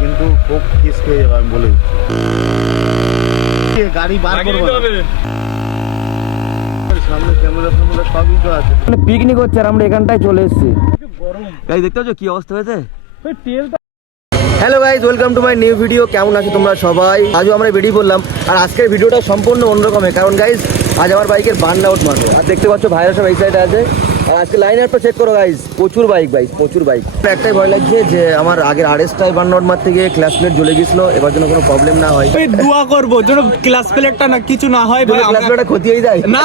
কিন্তু খুব কিস হয়ে যাবে আমি বলে গাড়ি বার করবো সামনে ক্যামেরা ফ্যামেরা সবই তো আছে। মানে পিকনিক হচ্ছে আর আমরা এখানটায় চলে এসেছি। গাইস দেখতে পাচ্ছ কি অবস্থা হয়েছে। Hello guys, welcome to my new video. কেমন আছো তোমরা সবাই? আজও আমরা বেরিয়ে পড়লাম আর আজকের ভিডিওটা সম্পূর্ণ অন্যরকমের, কারণ গাইস আজ আমার বাইকের বার্ন আউট মারবো। আর দেখতে পাচ্ছ ভাইরা সব এই সাইডে আছে। আর আজকে লাইন আপটা চেক করো গাইস, প্রচুর বাইক প্রচুর বাইক। একটাই ভয় লাগছে যে আমার আগের আরএসটাই বার্ন আউট মারতে গিয়ে ক্লাস প্লেট জ্বলে গেছিল, এবার যেন কোনো প্রবলেম না হয়। এই দোয়া করবো যেন ক্লাস প্লেটটা না কিছু না হয় ভাই। ক্লাস প্লেটটা ক্ষতি হয়ে যায় না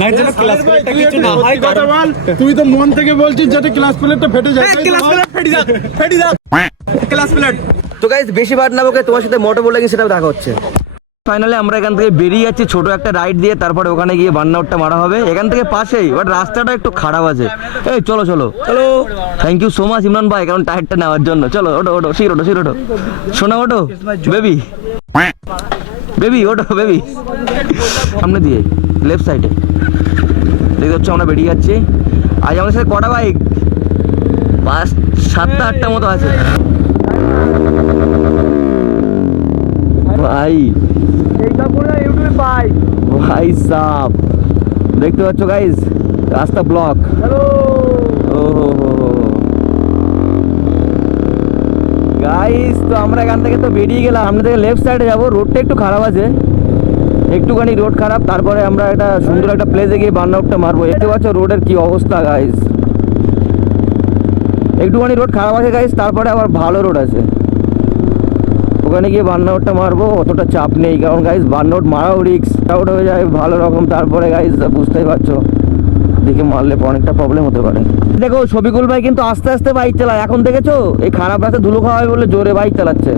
না, যেন ক্লাস প্লেটটা কিছু না হয়। কথা বল, তুই তো মন থেকে বলছিস যাতে ক্লাস প্লেটটা ফেটে যায়। ক্লাস প্লেট ফেটে যাক ক্লাস প্লেট। তো গাইস বেশি বার না বকে তোমার সাথে মোটো বলে সেটা দেখা হচ্ছে। ফাইনালি আমরা এখান থেকে বেরিয়ে যাচ্ছি ছোট একটা রাইড দিয়ে, তারপরে ওখানে গিয়ে বার্ন আউটটা মারা হবে। এখান থেকে পাশেই, বাট রাস্তাটা একটু খারাপ আছে। এই চলো চলো চলো, thank you so much Imran ভাই, কারণ টায়ারটা নেওয়ার জন্য। চলো ওটো ওটো শির ওটো শোনা ওটো বেবি বেবি ওটো বেবি। সামনে দিয়ে লেফট সাইডে দেখতে হচ্ছে আমরা বেরিয়ে যাচ্ছি। আজ আমাদের সাথে কটা বাইক? 7টা 8টা মতো আছে ভাই। ভাই সাব দেখতে পাচ্ছ গাইজ, রাস্তা ব্লক। গাইজ তো আমরা এখান থেকে তো বেরিয়ে গেলাম, আমরা থেকে লেফট সাইডে যাবো। রোডটা একটু খারাপ আছে, একটুখানি রোড খারাপ। তারপরে আমরা একটা সুন্দর একটা প্লেসে গিয়ে বার্ন আউটটা মারবো। দেখতে পাচ্ছ রোডের কি অবস্থা গাইজ, একটুখানি রোড খারাপ আছে গাইজ, তারপরে আবার ভালো রোড আছে। ওখানে গিয়ে বার্ন আউটটা মারবো, অতটা চাপ নেই, কারণ গাইজ বার্ন আউট মারাও রিক্স, আউট হয়ে যায় ভালো রকম। তারপরে গাইজ বুঝতেই পারছো, দেখে মারলে অনেকটা প্রবলেম হতে পারে। দেখো শফিকুল ভাই কিন্তু আস্তে আস্তে বাইক চালায় এখন, দেখেছো? এই খারাপ রাস্তায় ধুলো খাওয়াবে বলে জোরে বাইক চালাচ্ছে।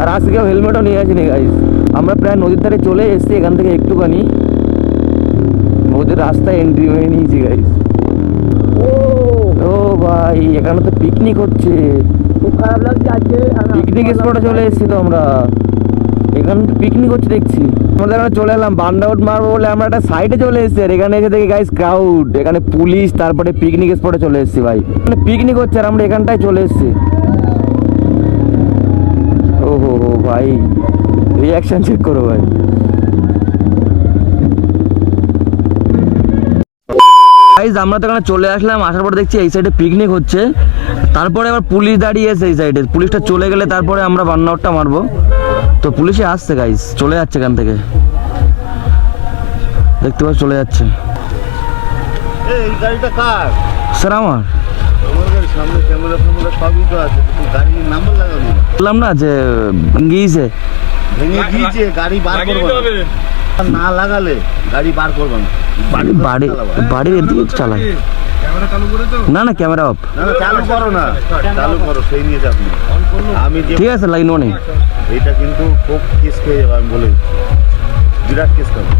আর আজকে কেউ হেলমেটও নিয়ে আসিনি গাইজ। আমরা প্রায় নদীর ধারে চলে এসেছি, এখান থেকে একটুখানি নদীর রাস্তায় এন্ট্রি হয়ে নিয়েছি গাইজ। ও ভাই, এখানে তো পিকনিক হচ্ছে, খুব খারাপ লাগছে। আজকে পিকনিক স্পটে চলে এসেছি তো আমরা, এখানে তো পিকনিক হচ্ছে দেখছি। আমরা এখানে চলে এলাম বার্ন আউট মারবো বলে, আমরা একটা সাইডে চলে এসেছি। আর এখানে এসে দেখি গাইস ক্রাউড, এখানে পুলিশ, তারপরে পিকনিক স্পটে চলে এসেছি ভাই। মানে পিকনিক হচ্ছে আর আমরা এখানটায় চলে এসেছি। ও হো হো ভাই, রিয়াকশন চেক করো ভাই। গাইস আমরা তো এখানে চলে আসলাম, আসার পরে দেখছি এই সাইডে পিকনিক হচ্ছে। তারপরে আবার পুলিশ দাঁড়িয়ে আছে এই সাইডে, পুলিশটা চলে গেলে তারপরে আমরা বার্ন আউটটা মারবো। তো পুলিশে আসছে গাইস, চলে যাচ্ছে এখান থেকে, দেখতে পাচ্ছ চলে যাচ্ছে। এই গাড়িটা কার? স্যার আমার সামনে ক্যামেরা ফ্যামেরা সবই তো আছে, গাড়ির নাম্বার লাগাবি? বললাম না যে গিয়েছে, ভেঙে গিয়েছে, গাড়ি বার করবো না লাগালে গাড়ি বার করবো না। বাড়ির এদিকে চালাই না, না ক্যামেরা অফ। না না চালু করো না, চালু করো, সেই নিয়ে যাবো। আমি যে ঠিক আছে লাইন নেই, এইটা কিন্তু খুব কেস হয়ে যাবে আমি বলে, বিরাট কেস করবো।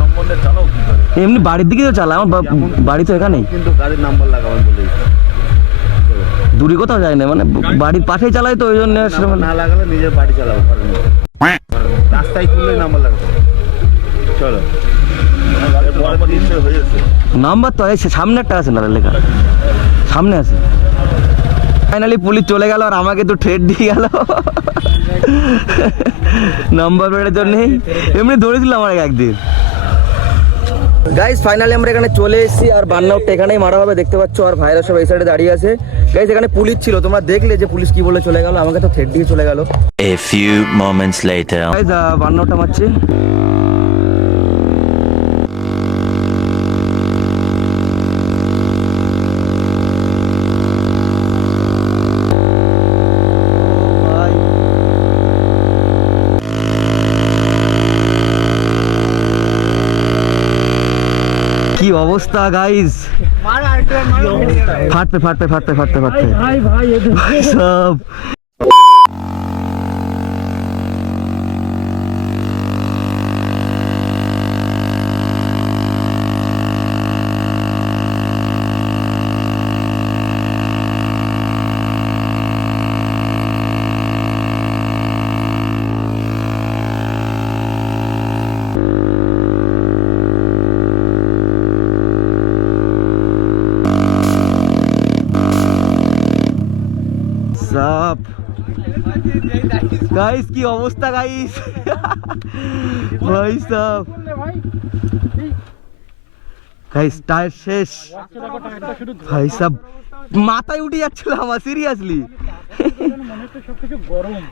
নম্বরটা চালাও কি করে? এমনি বাড়ির দিকে তো চালা, আমার বাড়ি তো এখানেই, কিন্তু গাড়ির নাম্বার লাগাবেন বলে দূরে কোথাও যায় না, মানে বাড়ির পাশেই চালাই তো ওই জন্য। না লাগালে নিজের বাড়ি চালাবো, রাস্তায় তুললে নাম্বার লাগাবো। চলো নাম্বার তো সামনে একটা আছে না লেখা, সামনে আছে। ফাইনালি পুলিশ চলে গেল আর আমাকে তো ট্রেড দিয়ে গেল নাম্বার প্লেটের জন্য। এমনি ধরেছিলাম আমার একদিন। গাইস ফাইনালি আমরা এখানে চলে এসেছি আর বার্ন আউটটা এখানেই মারা হবে, দেখতে পাচ্ছ। আর ভাইরা সব এই সাইডে দাঁড়িয়ে আছে। গাইস এখানে পুলিশ ছিল, তোমরা দেখলে যে পুলিশ কি বলে চলে গেল, আমাকে তো থ্রেড দিয়ে চলে গেল। A few moments later. Guys burn আউটটা মারছি। কি অবস্থা গাইস, ফাটতে ফাটতে ফাটতে ফাটতে ফাটতে সব। সাব গাইস কি অবস্থা গাইস ভাই সাব গাইস টায়ার শেষ ভাই সাব মাথায় উঠে যাচ্ছিল আমার সিরিয়াসলি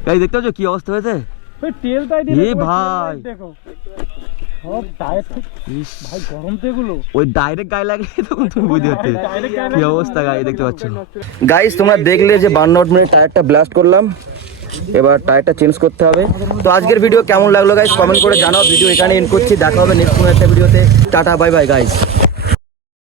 গাইস দেখতে পাচ্ছ কি অবস্থা হয়েছে এ ভাই ইস, ওই ডাইরেক্ট গায়ে লাগে তখন তুমি বুঝতে পারতে কি অবস্থা গায়ে দেখতে পাচ্ছ গাইস তোমরা দেখলে যে 52 মিনিট টায়ারটা ব্লাস্ট করলাম এবার টায়ারটা চেঞ্জ করতে হবে তো আজকের ভিডিও কেমন লাগলো গাইস কমেন্ট করে জানাও ভিডিও এখানে এন্ড করছি দেখা হবে নেক্সট কোনো একটা ভিডিওতে টাটা বাই বাই গাইস